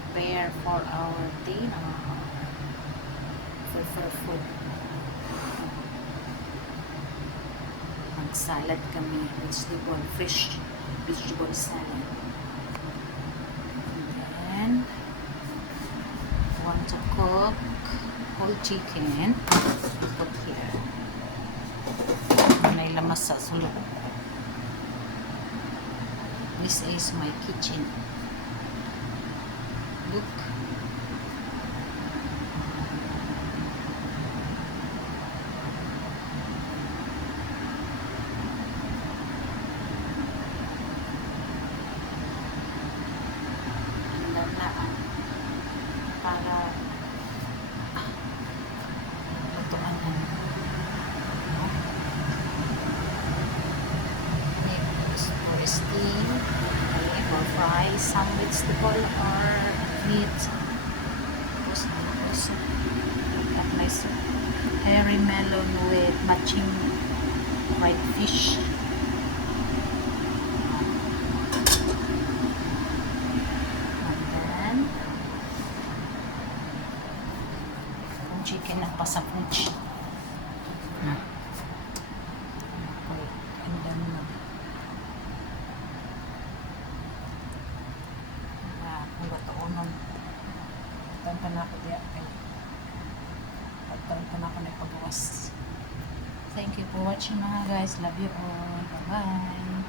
prepare for our dinner. For food. Mag-salad kami. Fresh vegetable salad. And then, want to cook whole chicken. Put here. May lamas sa sulok. This is my kitchen. Look. Para lutuan yan. For steam, or fry, some vegetable or meat. Tapos at nice hairy melon with matching white fish. Chicken ng pasapunch. Okay. And then kung gatoon tanpa na ako diya tanpa na ako na ipagawas. Thank you for watching mga guys. Love you all. Bye bye.